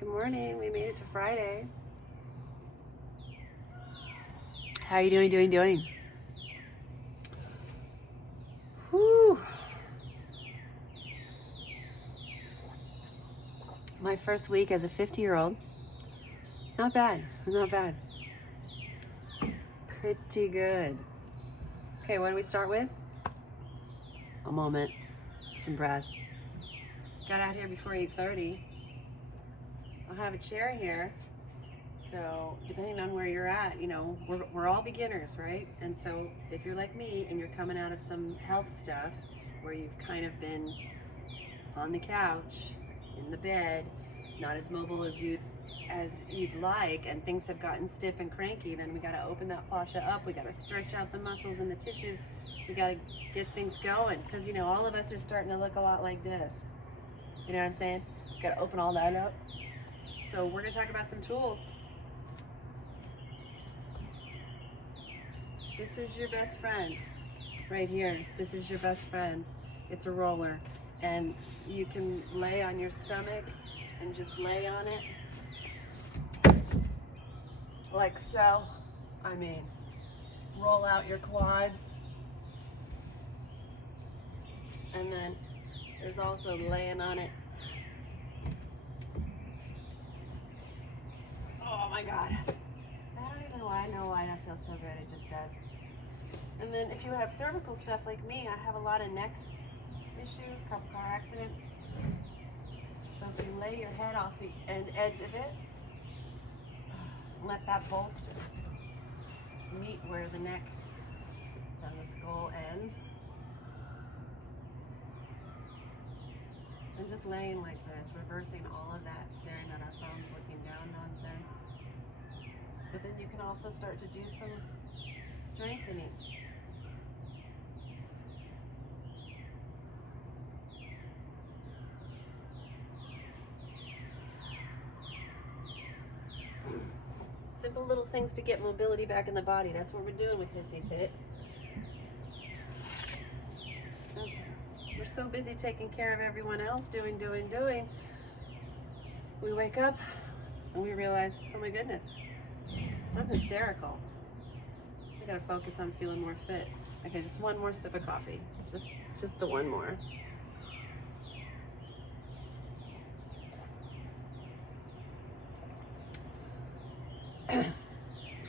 Good morning. We made it to Friday. How are you doing? Whew. My first week as a 50-year-old. Not bad. Pretty good. Okay, what do we start with? A moment. Some breath. Got out here before 8:30. I'll have a chair here. So depending on where you're at, we're all beginners, right? And so if you're like me and you're coming out of some health stuff where you've kind of been on the couch, in the bed, not as mobile as you'd like, and things have gotten stiff and cranky, then we got to open that fascia up. We got to stretch out the muscles and the tissues. We got to get things going because all of us are starting to look a lot like this. You know what I'm saying? Got to open all that up. So we're going to talk about some tools. This is your best friend right here. This is your best friend. It's a roller, and you can lay on your stomach and just lay on it like so. Roll out your quads, and then there's also laying on it. Oh my God. I don't even know why that feels so good. It just does. And then if you have cervical stuff like me, I have a lot of neck issues, a couple car accidents. So if you lay your head off the edge of it, let that bolster meet where the neck and the skull end. And just laying like this, reversing all of that staring at our phones, looking down nonsense. But then you can also start to do some strengthening. Simple little things to get mobility back in the body. That's what we're doing with Hissy Fit. We're so busy taking care of everyone else, doing. We wake up and we realize, oh my goodness, I'm hysterical. I gotta focus on feeling more fit. Okay, just one more sip of coffee. Just the one more.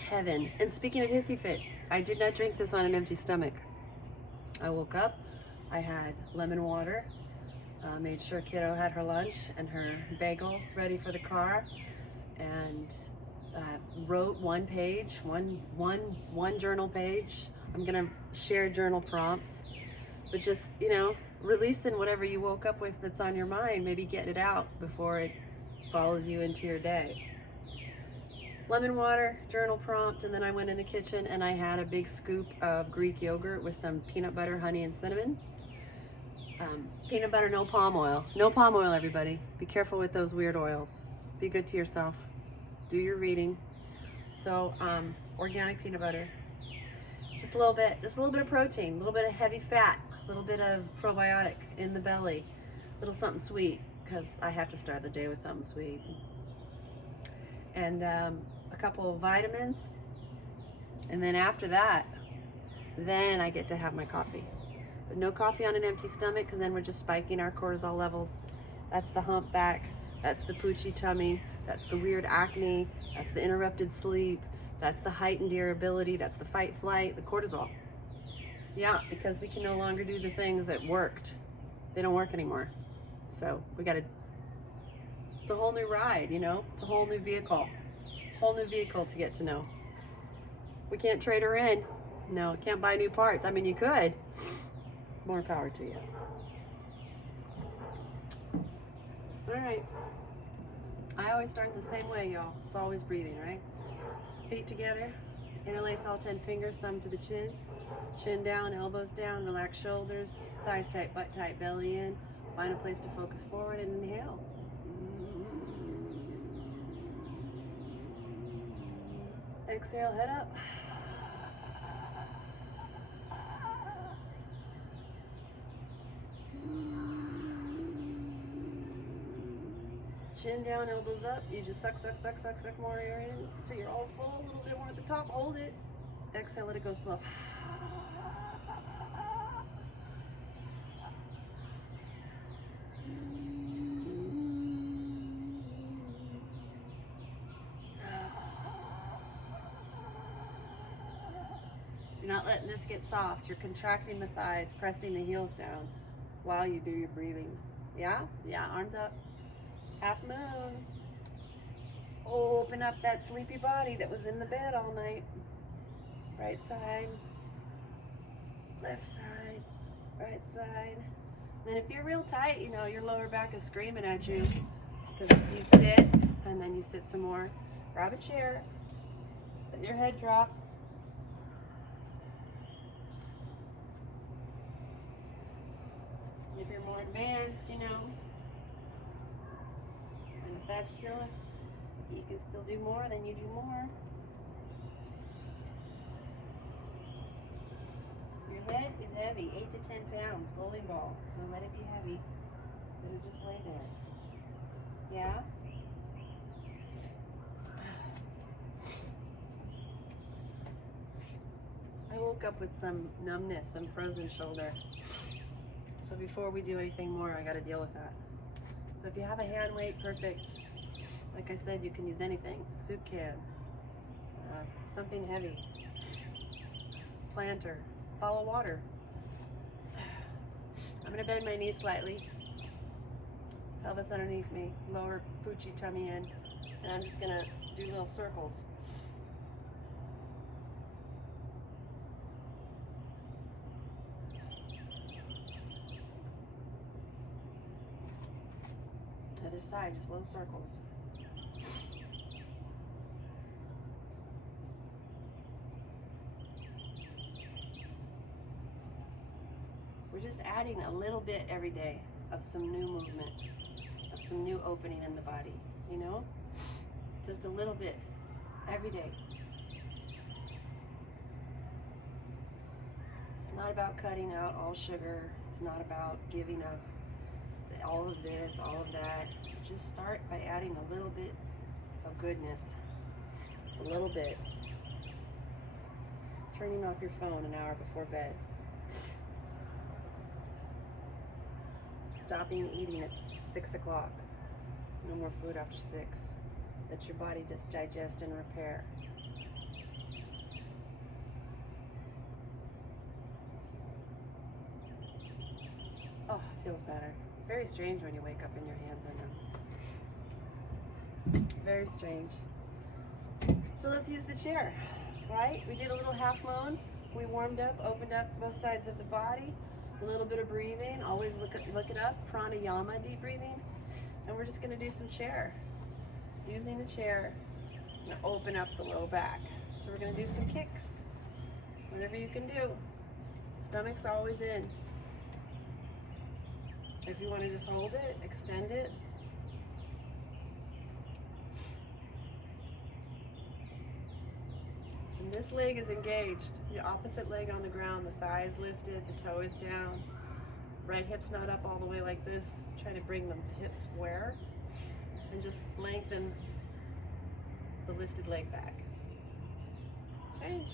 Heaven. And speaking of Hissy Fit, I did not drink this on an empty stomach. I woke up, I had lemon water, made sure kiddo had her lunch and her bagel ready for the car, and wrote one journal page. I'm gonna share journal prompts, but just, releasing whatever you woke up with that's on your mind, maybe get it out before it follows you into your day. Lemon water, journal prompt, and then I went in the kitchen and I had a big scoop of Greek yogurt with some peanut butter, honey, and cinnamon. Peanut butter, no palm oil. No palm oil, everybody. Be careful with those weird oils. Be good to yourself. Do your reading. So, organic peanut butter. Just a little bit of protein, a little bit of heavy fat, a little bit of probiotic in the belly, a little something sweet, because I have to start the day with something sweet. And a couple of vitamins, and then after that, then I get to have my coffee. But no coffee on an empty stomach, because then we're just spiking our cortisol levels. That's the humpback, that's the poochy tummy, that's the weird acne, that's the interrupted sleep, that's the heightened irritability, that's the fight flight, the cortisol. Yeah, because we can no longer do the things that worked. They don't work anymore. So it's a whole new ride, it's a whole new vehicle to get to know. We can't trade her in. No, can't buy new parts. I mean, you could. More power to you. All right. I always start the same way, y'all. It's always breathing, right? Feet together. Interlace all 10 fingers, thumb to the chin. Chin down, elbows down, relax shoulders, thighs tight, butt tight, belly in. Find a place to focus forward and inhale. Exhale, head up. Chin down, elbows up. You just suck, suck, suck, suck, suck more air in until you're all full. A little bit more at the top. Hold it. Exhale, let it go slow. You're not letting this get soft. You're contracting the thighs, pressing the heels down while you do your breathing. Yeah? Yeah, arms up. Half moon. Open up that sleepy body that was in the bed all night. Right side, left side, right side. Then if you're real tight, you know, your lower back is screaming at you because you sit and then you sit some more. Grab a chair, let your head drop. If you're more advanced, you know, and if that's still, you can still do more, then you do more. Your head is heavy, 8 to 10 pounds, bowling ball. So let it be heavy. Let it just lay there. Yeah? I woke up with some numbness, some frozen shoulder. So before we do anything more, I gotta deal with that. So if you have a hand weight, perfect. Like I said, you can use anything. Soup can, something heavy, planter, bottle of water. I'm gonna bend my knees slightly, pelvis underneath me, lower poochie tummy in, and I'm just gonna do little circles. Other side, just little circles. We're just adding a little bit every day of some new movement, of some new opening in the body, you know? Just a little bit every day. It's not about cutting out all sugar. It's not about giving up all of this, all of that. Just start by adding a little bit of goodness. A little bit. Turning off your phone an hour before bed. Stopping eating at 6 o'clock. No more food after 6. Let your body just digest and repair. Oh, it feels better. It's very strange when you wake up and your hands are numb. Very strange. So let's use the chair, right? We did a little half moon. We warmed up, opened up both sides of the body. A little bit of breathing. Always look it up. Pranayama, deep breathing. And we're just going to do some chair. Using the chair, to open up the low back. So we're going to do some kicks. Whatever you can do. Stomach's always in. If you want to just hold it, extend it. And this leg is engaged. The opposite leg on the ground, the thigh is lifted, the toe is down. Right hip's not up all the way like this. Try to bring the hip square and just lengthen the lifted leg back. Change.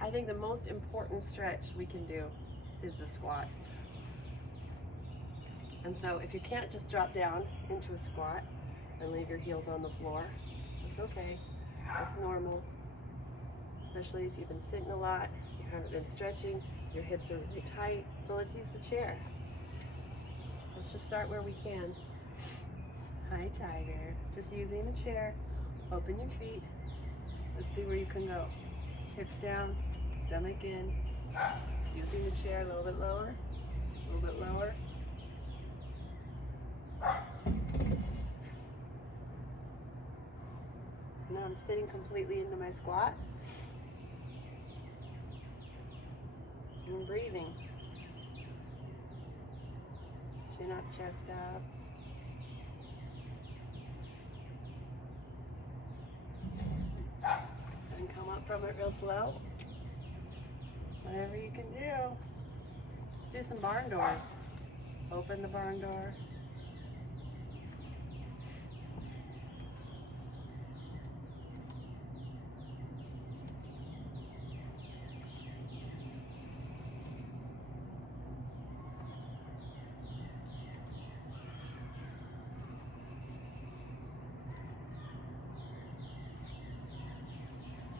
I think the most important stretch we can do is the squat. And so if you can't just drop down into a squat and leave your heels on the floor, that's okay. That's normal. Especially if you've been sitting a lot, you haven't been stretching, your hips are really tight. So let's use the chair. Let's just start where we can. High tiger. Just using the chair. Open your feet. Let's see where you can go. Hips down, stomach in. Using the chair a little bit lower, a little bit lower. Now I'm sitting completely into my squat. And I'm breathing. Chin up, chest up. And come up from it real slow. Whatever you can do. Let's do some barn doors. Open the barn door.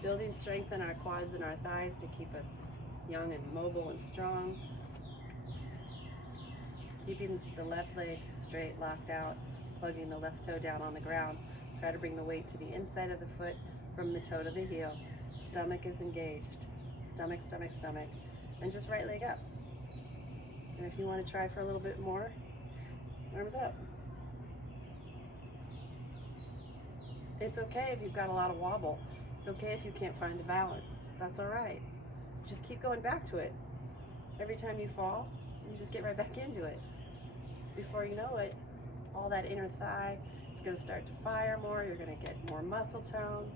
Building strength in our quads and our thighs to keep us young and mobile and strong. Keeping the left leg straight, locked out, plugging the left toe down on the ground. Try to bring the weight to the inside of the foot from the toe to the heel. Stomach is engaged. Stomach, stomach, stomach. And just right leg up. And if you want to try for a little bit more, arms up. It's okay if you've got a lot of wobble. It's okay if you can't find the balance. That's all right. Just keep going back to it. Every time you fall, you just get right back into it. Before you know it, all that inner thigh is going to start to fire more. You're going to get more muscle tone,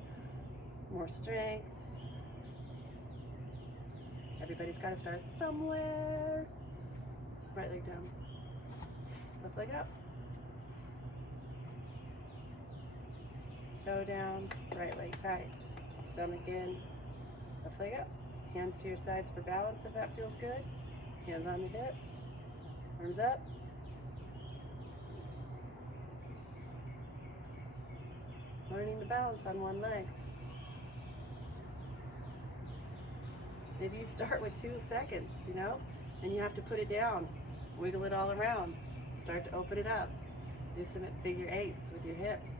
more strength. Everybody's got to start somewhere. Right leg down. Left leg up. Toe down, right leg tight. Stomach in, left leg up. Hands to your sides for balance if that feels good. Hands on the hips. Arms up. Learning to balance on one leg. Maybe you start with 2 seconds, and you have to put it down. Wiggle it all around. Start to open it up. Do some figure eights with your hips.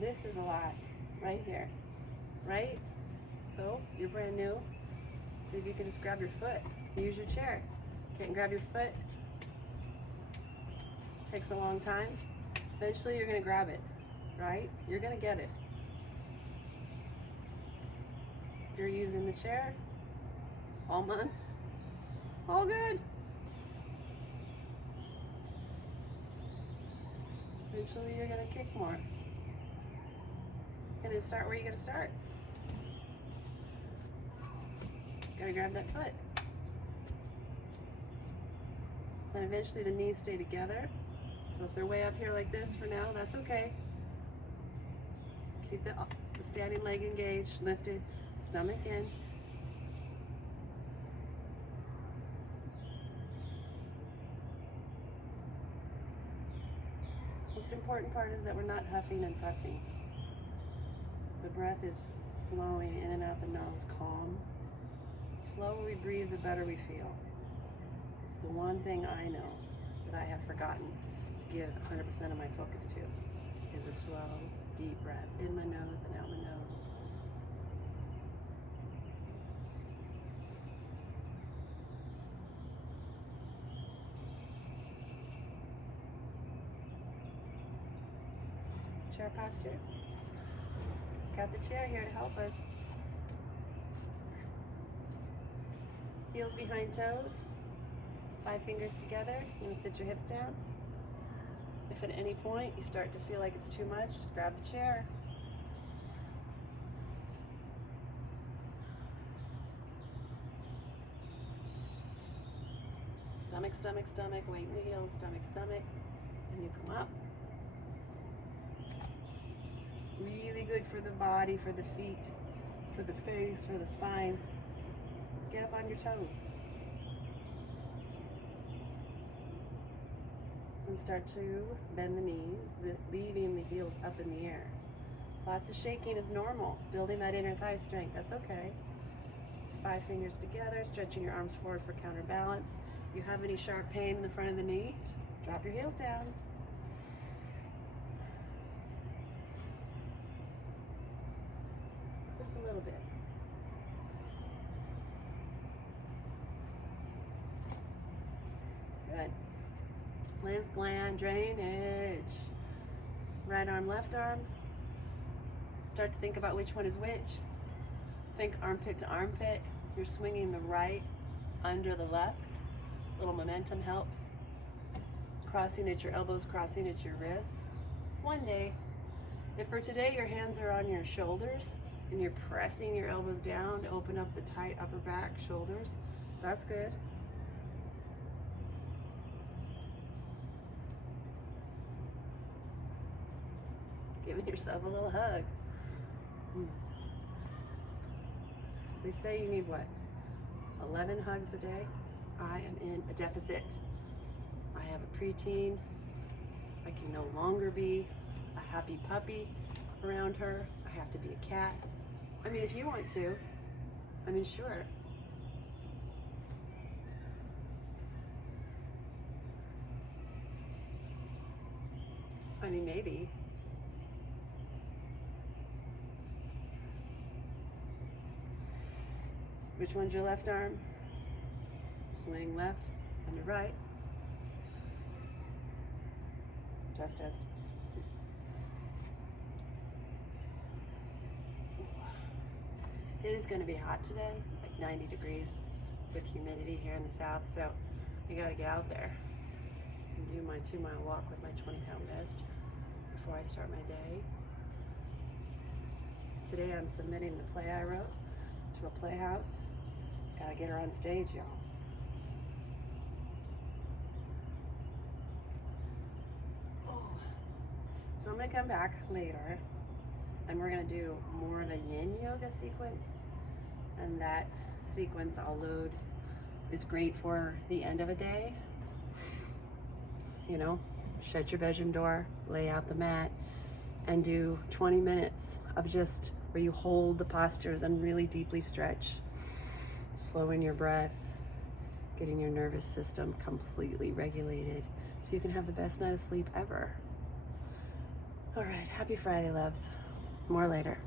This is a lot right here, right? So you're brand new. See if you can just grab your foot. Use your chair. Can't grab your foot. Takes a long time. Eventually you're gonna grab it, right? You're gonna get it. If you're using the chair all month, all good. Eventually you're gonna kick more. You're gonna start where you're gonna start. Gotta grab that foot. And eventually the knees stay together. So if they're way up here like this for now, that's okay. Keep the standing leg engaged, lifted, stomach in. Most important part is that we're not huffing and puffing. The breath is flowing in and out the nose, calm. The slower we breathe, the better we feel. It's the one thing I know that I have forgotten to give 100% of my focus to, is a slow, deep breath in my nose and out my nose. Chair posture. Got the chair here to help us. Heels behind toes. 5 fingers together. You're gonna sit your hips down. If at any point you start to feel like it's too much, just grab the chair. Stomach, stomach, stomach, weight in the heels, stomach, stomach, and you come up. Really good for the body, for the feet, for the face, for the spine. Get up on your toes. And start to bend the knees, leaving the heels up in the air. Lots of shaking is normal. Building that inner thigh strength, that's okay. 5 fingers together, stretching your arms forward for counterbalance. You have any sharp pain in the front of the knee? Drop your heels down. Just a little bit. Good. Lymph gland drainage. Right arm, left arm. Start to think about which one is which. Think armpit to armpit. You're swinging the right under the left. Little momentum helps. Crossing at your elbows, crossing at your wrists. One day. If for today your hands are on your shoulders and you're pressing your elbows down to open up the tight upper back, shoulders, that's good. Giving yourself a little hug. They say you need what? 11 hugs a day? I am in a deficit. I have a preteen. I can no longer be a happy puppy around her. I have to be a cat. I mean, if you want to, I mean, sure. I mean, maybe. Which one's your left arm? Swing left and the right. Test. It is going to be hot today, like 90 degrees with humidity here in the south, so I got to get out there and do my 2-mile walk with my 20-pound vest before I start my day. Today I'm submitting the play I wrote to a playhouse. Gotta get her on stage, y'all. So I'm gonna come back later and we're gonna do more of a yin yoga sequence, and that sequence I'll load is great for the end of a day. You know, shut your bedroom door, lay out the mat, and do 20 minutes of just where you hold the postures and really deeply stretch, slowing your breath, getting your nervous system completely regulated so you can have the best night of sleep ever. All right, happy Friday, loves. More later.